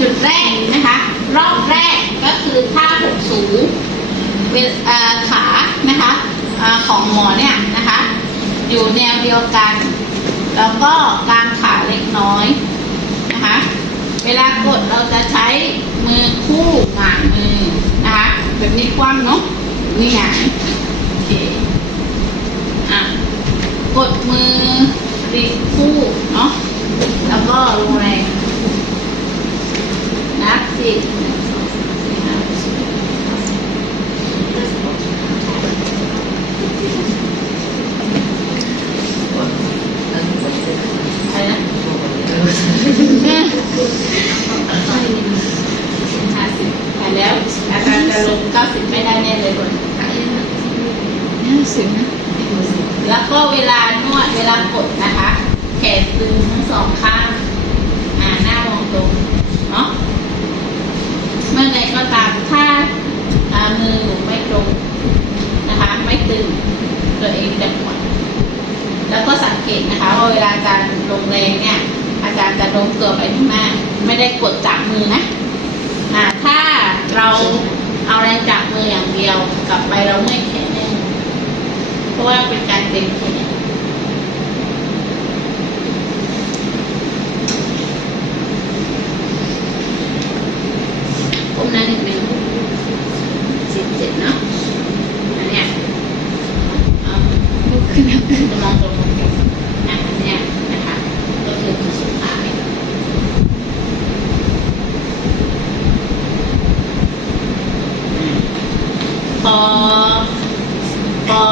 จุดแรกนะคะ รอบแรกก็คือท่าหกสูงขานะคะอของหมอเนี่ยนะคะ อยู่แนวเดียวกัน แล้วก็กางขาเล็กน้อยนะคะ เวลากดเราจะใช้มือคู่หงายมือนะคะแบบนี้กว้างเนาะนี่หงายโอเคอะกดมือรีคู่เนาะแล้วก็ลงแรงนับสิบหนึ่งสองสามสี่ห้าหกเจ็ดแปดเก้าสิบอะไรนะ ห้าสิบไปแล้วอาจารย์จะลงเก้าสิบไม่ได้แน่เลยคน ห้าสิบนะ แล้วก็เวลานวดเวลากดนะคะ แขนตึงทั้งสองข้างอ่าหน้ามองตรงเนาะเมื่อไงก็ตามถ้าอ่ามือหนูไม่ตรงนะคะ ไม่ตึงตัวเองจะปวดแล้วก็สังเกตนะคะว่าเวลาอาจารย์ลงแรงเนี่ย ล้มตัวไปข้างหน้า ไม่ได้กดจับมือนะอ่าถ้าเราเอาแรงจับมืออย่างเดียวกลับไปเราเมื่อยแขนแน่เพราะว่าเป็นการเต็มแขนก้มหน้านิดนึงสิบเจ็ดเนาะอันเนี้ยเอา ลุกขึ้นแล้ว จะมองตรงตรงนี้อะอันเนี้ยนะคะ ก็คือจุดสุดท้าย พอพอ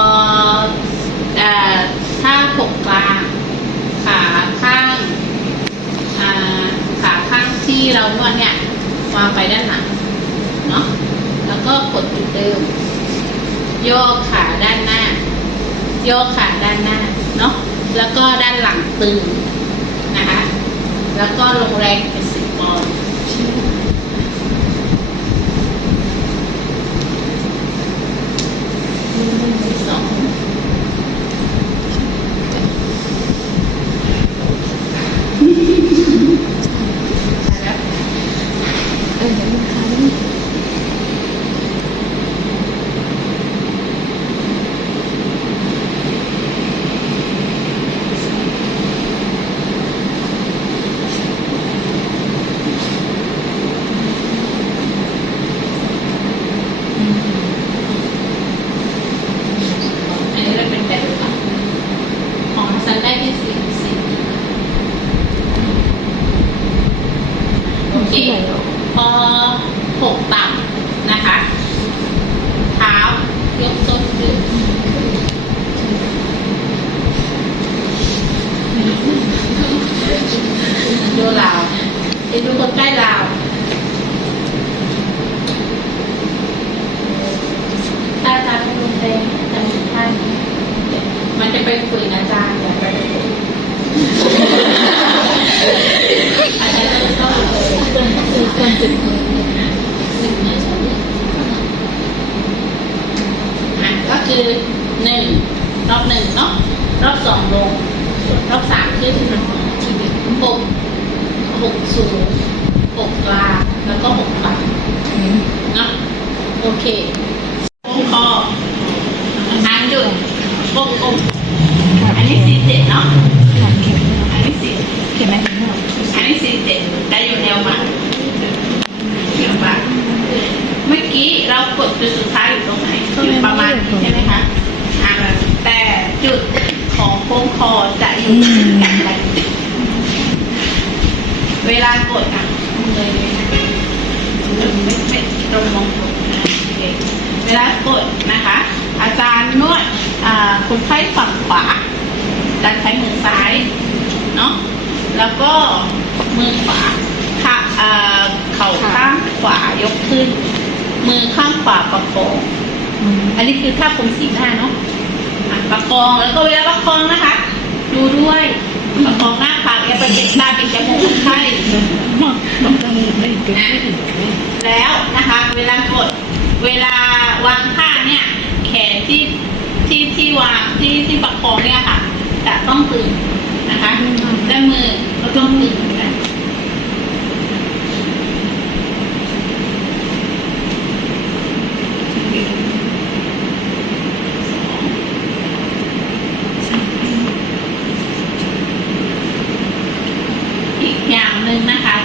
เอ่อถ้าหกกลางขาข้างอ่าขาข้างที่เรานวดเนี่ย วางไปด้านหลังเนาะแล้วก็กดจุดเดิมโยกขาด้านหน้าโยกขาด้านหน้าเนาะแล้วก็ด้านหลังตึงนะคะแล้วก็ลงแรงเป็นสิบปอนด์สองแล้ว เออเดี๋ยวลูกค้าได้ อันนี้เราเป็นแบบหลักของซันได้ที่สี่สี่โอเค พอ หกต่ำนะคะเท้ายกส้นขึ้นดูลาวไปดูคนใกล้ลาวถ้าอาจารย์ลงแรงจะมีท่านมันจะไปฝืนอาจารย์อย่าไปอาจารย์จะเข้าเลยคือการจุดมือ หนึ่งมือสองมืออะก็คือหนึ่งร อบหนึ่งเนาะรอบสองลงรอบสามขึ้นทีเดียวหกหกสูงหกกลางแล้วก็หกต่ำเนาะโอเคโค้งคอหางหยุดก้มก้มอันนี้สี่เจ็ดเนาะอันนี้สี่เข็มไหมอันนี้สี่เจ็ดแต่อยู่แนวมาแนวมาเมื่อกี้เรากดจุดสุดท้ายอยู่ตรงไหนอยู่ประมาณนี้ใช่ไหมคะ จุดของโค้งคอจะอยู่ติดกันไปเวลากดอะเลยนะไม่ไม่ตรงมองตรงเคเวลากดนะคะ อาจารย์นวดอ่าคนไข้ฝั่งขวาอาจารย์ใช้มือซ้ายเนาะแล้วก็มือขวาขาเอ่อเข่าข้างขวายกขึ้น มือข้างขวาประคองอันนี้คือท่าผมสีหน้าเนาะ ประคองแล้วก็เวลาประคองนะคะ ดูด้วยประคองหน้าผากอย่าไปปิดตาปิดจมูกคนไข้มันต้องได้เกินไม่ถึงแล้วนะคะ เวลากดเวลาวางท่าเนี่ย แขนที่ที่ที่วางที่ที่ประคองเนี่ยค่ะ จะต้องตึงนะคะและมือก็ต้องตึงนกัน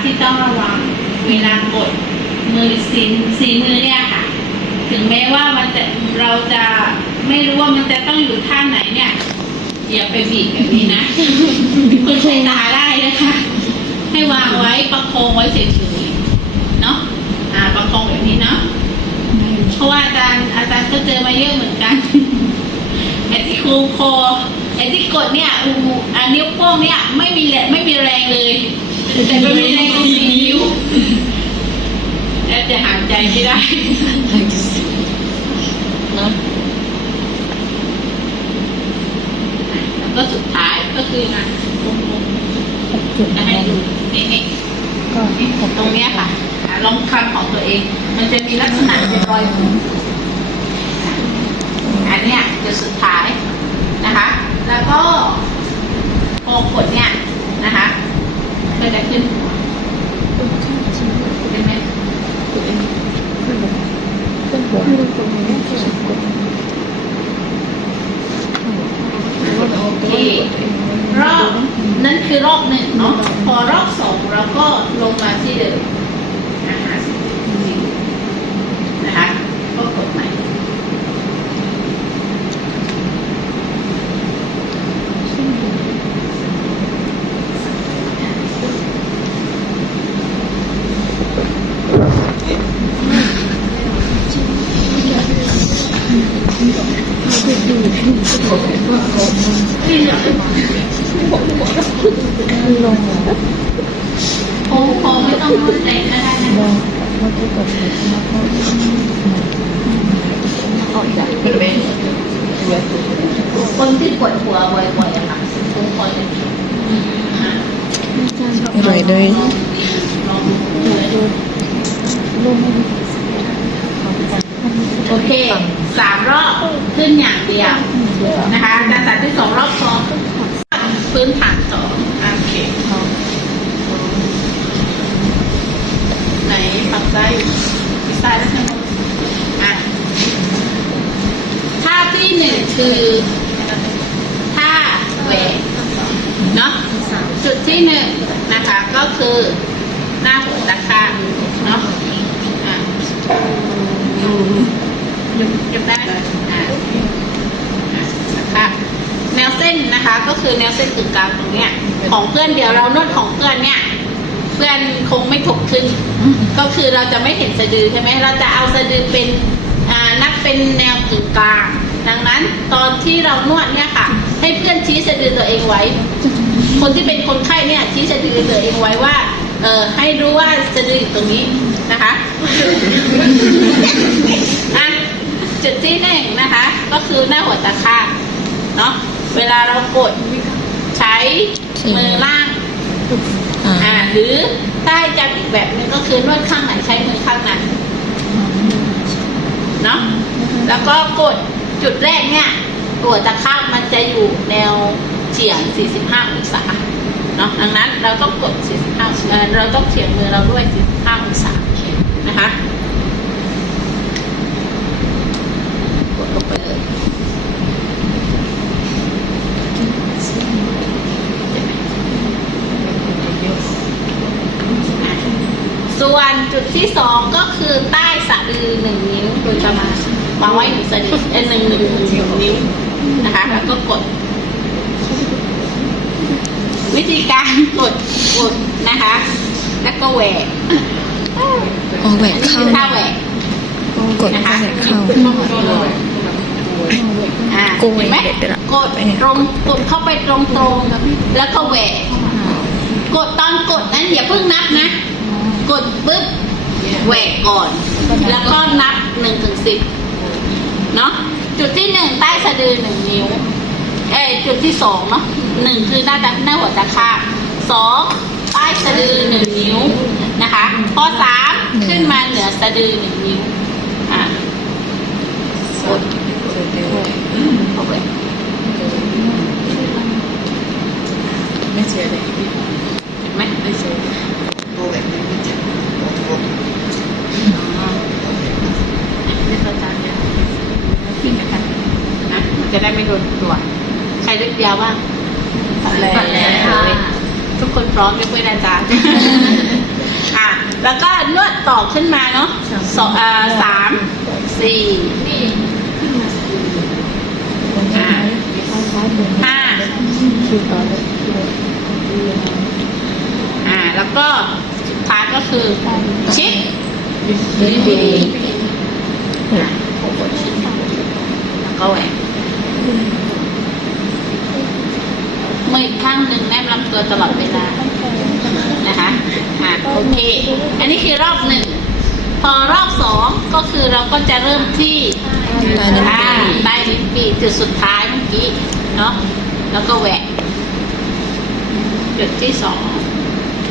ที่ต้องระวัง เวลากดมือสีสีมือเนี่ยค่ะ ถึงแม้ว่ามันจะเราจะไม่รู้ว่ามันจะต้องอยู่ท่าไหนเนี่ยอย่าไปบีบแบบนี้นะคุณใช้ตาได้นะคะ ให้วางไว้ประคองไว้เฉยๆเนาะอ่าประคองแบบนี้เนาะเพราะว่าอาจารย์อาจารย์ก็เจอมาเยอะเหมือนกันไอ้ที่คูคอไอ้ที่กดเนี่ยอูอ่านิ้วโป้งเนี่ยไม่มีแรงไม่มีแรงเลยแต่มันมีแรงตรงสี่นิ้ว แล้วจะหายใจไม่ได้เนาะแล้วก็สุดท้ายก็คือนะจุดจะให้ดูนี่นี่ก็ตรงเนี้ยค่ะอะ ลองคำของตัวเอง มันจะมีลักษณะเป็นรอยหมุนอันเนี้ยจุดสุดท้ายนะคะ แล้วก็โคกดเนี่ยนะคะก็จะขึ้นหัวเห็นไหม ขึ้นหัวโอเครอบนั่นคือรอบหนึ่งเนาะพอรอบสองเราก็ลงมาที่เดิมนะคะนะคะ ก็กดใหม่ ลงเหรอ โค้งโค้งไม่ต้องรุนแรงก็ได้นะ ลงเมื่อกี้กดเลยแล้วก็ ออกจากเป็นไหมคนที่ปวดหัวบ่อยๆอะค่ะโค้งคอจะดีอะอร่อยเลยลองดูเลยลงโอเคสามรอบขึ้นอย่างเดียวนะคะการตัดที่สองรอบพอพื้นฐานต่ออะโอเคไหนฝั่งซ้ายอยู่ที่ซ้ายแล้วใช่ไหมอะท่าที่หนึ่ง คือท่าแหวกเนาะจุดที่หนึ่งนะคะก็คือหน้าหัวตะข้างเนาะอะยกยกได้อะอะนะคะแนวเส้นนะคะก็คือแนวเส้นกึ่งกลางตรงเนี้ย ของเพื่อนเดี๋ยวเรานวดของเพื่อนเนี่ย เพื่อนคงไม่ถกขึ้น ก็คือเราจะไม่เห็นสะดือใช่ไหมเราจะเอาสะดือเป็น เป็นแนวกึ่งกลาง ดังนั้นตอนที่เรานวดเนี่ยค่ะ ให้เพื่อนชี้สะดือตัวเองไว้ คนที่เป็นคนไข้เนี่ยชี้สะดือตัวเองไว้ว่าเออให้รู้ว่าสะดืออยู่ตรงนี้นะคะอะจุดที่หนึ่งนะคะ ก็คือหน้าหัวตะข้างเนาะเวลาเรากดใช้มือล่างอ่าอ่าหรือถ้าให้จำอีกแบบหนึงก็คือนวดข้างไหนใช้มือข้างนั้น เนาะแล้วก็กดจุดแรกเนี่ยตัวตะข้างมันจะอยู่แนวเฉียง 45 องศาเนาะดังนั้นเราต้องกด 45เอ่อเราต้องเฉียงมือเราด้วย 45 องศานะคะกดลงไปเลยส่วน จุดที่สองก็คือใต้สะดือหนึ่งนิ้วโดยประมาณวางไว้หนึ่งสะดือเอ้ยหนึ่งหนึ่งหนึ่งนิ้วนะคะ แล้วก็กด วิธีการกดกดนะคะ แล้วก็แหวกโอแหวกอันนี้เข้าคือท่าแหวกกดแล้วก็แหวกเข้าอ่าโกยเห็นไหมเด็ดๆอะกดตรงกดเข้าไปตรงตรงๆแล้วก็แหวกกดตอนกดนั้นอย่าเพิ่งนับนะ กดปุ๊บแหวกก่อน แล้วก็นับหนึ่งถึงสิบเนาะจุดที่หนึ่งใต้สะดือหนึ่งนิ้ว เอ้ยจุดที่สองเนาะหนึ่งคือหน้าตาหน้าหัวตะข้างสองใต้สะดือหนึ่งนิ้วนะคะพอสามขึ้นมาเหนือสะดือหนึ่งนิ้วอะกดเอาไปไม่เชื่อเลยเห็นไหมไม่เชื่อเรีย กอาจารย์เนี่ยกินกันนะมันจะได้ไม่โดนตัว ใครเล็กยาวบ้างตัดแล้วทุกคนพร้อมยกเว้นอาจารย์แล้วก็นวดต่อขึ้นมาเนาะสองอ่าสามสี่ตรงนี้คล้ายๆเหมือนห้าคิวต่อเลยคิวอ่า แล้วก็สุดท้ายก็คือชิด ลิ้นปีอ่าแล้วก็แหวกมืออีกข้างหนึ่งแนบลำตัวตลอดเวลานะคะอะโอเค อันนี้คือรอบหนึ่งพอรอบสองก็คือเราก็จะเริ่มที่ใต้ลิ้นปีอ่าใต้ลิ้นปีจุดสุดท้ายเมื่อกี้เนาะแล้วก็แหวกจุดที่สอง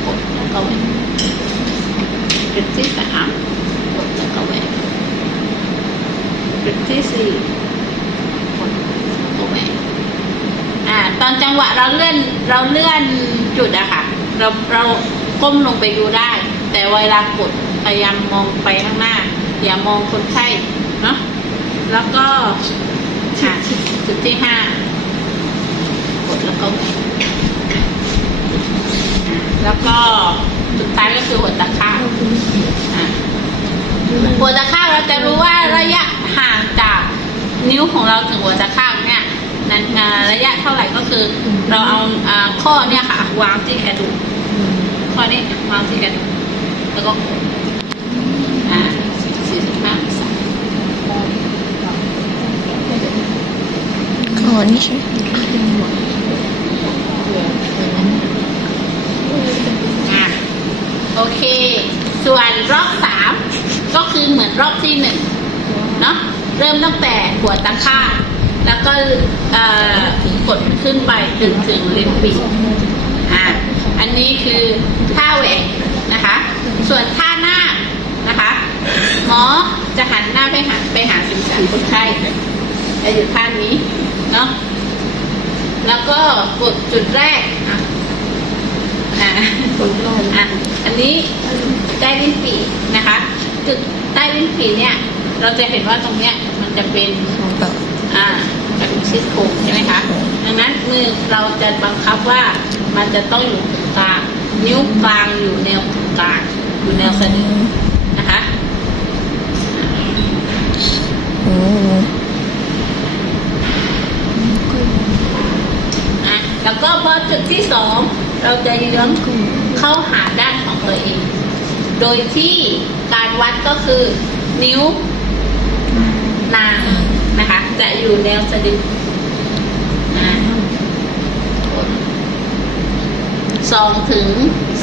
กดแล้วก็แหวกจุดที่สามกดแล้วก็แหวก จุดที่สี่กดแล้วก็แหวกอ่า ตอนจังหวะเราเลื่อนเราเลื่อนจุดอะค่ะ เราเราก้มลงไปดูได้ แต่เวลากดพยายามมองไปข้างหน้า อย่ามองคนไข้เนาะแล้วก็อ่าจุดที่ห้ากดแล้วก็แหวกอ่าแล้วก็สุดท้ายก็คือหัวตะข้างอ่า หัวตะข้างเราจะรู้ว่าระยะห่างจากนิ้วของเราถึงหัวตะข้างเนี่ยนั้นอ่าระยะเท่าไหร่ก็คือ เราเอาอ่าข้อเนี่ยค่ะวางที่กระดูกข้อนี้วางที่กระดูกแล้วก็กดอ่าสี่สิบห้าองศาขอนี่ใช่ไหมอะโอเค ส่วนรอบสาม ก็คือเหมือนรอบที่หนึ่งเนาะเริ่มตั้งแต่หัวตะข้างแล้วก็เอ่อกดขึ้นไปถึงถึงลิ้นปีอ่าอันนี้คือท่าแหวกนะคะ ส่วนท่าหน้านะคะ หมอจะหันหน้าไปหาไปหาศีรษะคนไข้จะอยู่ท่านี้เนาะแล้วก็กดจุดแรกอะอะอันนี้ใต้ลิ้นปีนะคะ จุดใต้ลิ้นปี่เนี่ย เราจะเห็นว่าตรงเนี้ยมันจะเป็นแบบอ่ากระดูกซี่โครงใช่ไหมคะดังนั้นมือเราจะบังคับว่ามันจะต้องอยู่ตรงกลางนิ้วกลางอยู่แนวกลางอยู่แนวสะดือนะคะโอ้อะแล้วก็พอจุดที่สองเราจะย้อนเข้าหาด้านของตัวเอง โดยที่การวัดก็คือนิ้วนางนะคะ จะอยู่แนวสะดืออะสองถึง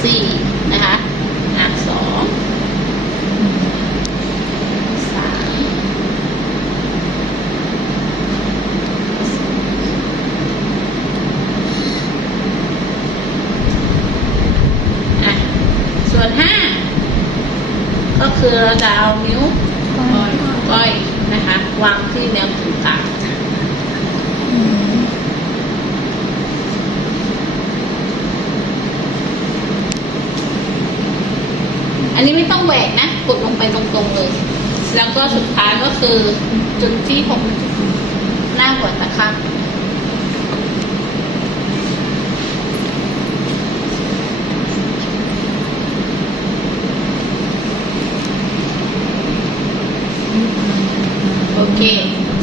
สี่นะคะอะสองสามอะส่วนห้าก็คือเรา จะเอานิ้วก้อยนะคะ วางที่แนวถึงกางอืมอันนี้ไม่ต้องแหวกนะ กดลงไปตรงๆเลย แล้วก็สุดท้ายก็คือจุดที่หกหน้าหัวตะข้างโอเค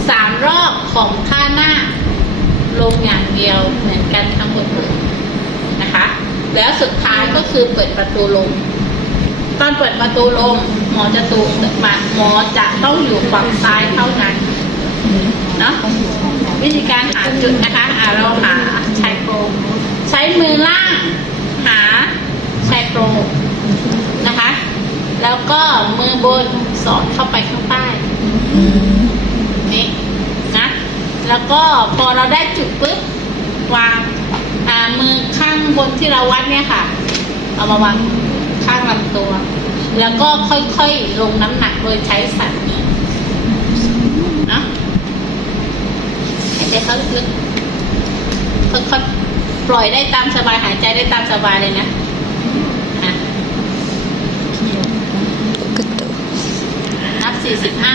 สาม รอบของท่าหน้า ลงอย่างเดียวเหมือนกันทั้งหมดเลยนะคะ แล้วสุดท้ายก็คือเปิดประตูลง ตอนเปิดประตูลงหมอจะตูมหมอจะต้องอยู่ฝั่งซ้ายเท่านั้นเนาะวิธีการหาจุดนะคะอ่าเราหาชายโครงใช้มือล่าง หาชายโครงนะคะ แล้วก็มือบนสอดเข้าไปข้างใต้ แล้วก็พอเราได้จุดปุ๊บวางมือข้างบนที่เราวัดเนี่ยค่ะ เอามาวางข้างลำตัว แล้วก็ค่อยๆลงน้ำหนักโดยใช้สันนี้นะหายใจเข้าลึกๆค่อยๆปล่อยได้ตามสบายหายใจได้ตามสบายเลยนะอะรับสี่สิบห้า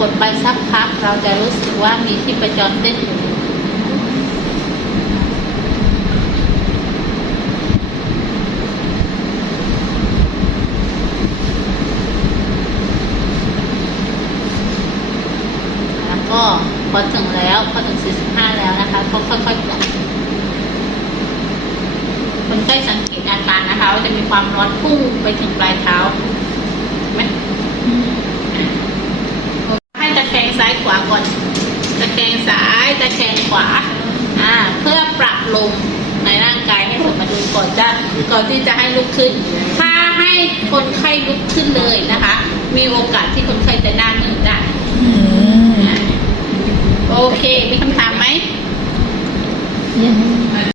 กดไปสักพักเราจะรู้สึกว่ามีที่ประจรเต้น อถึงแล้วพอถึง 45 แล้วนะคะก็ค่อยๆปรับคนไข้สังเกตอาการนะคะว่าจะมีความร้อนพุ่งไปถึงปลายเท้าไหมให้ตะแคงซ้ายขวาก่อนตะแคงซ้ายตะแคงขวา อ่า เพื่อปรับลมในร่างกายให้สมดุลก่อนจะก่อนที่จะให้ลุกขึ้น ถ้าให้คนไข้ลุกขึ้นเลยนะคะ มีโอกาสที่คนไข้จะหน้ามืดได้ โอเค มีคำถามไหม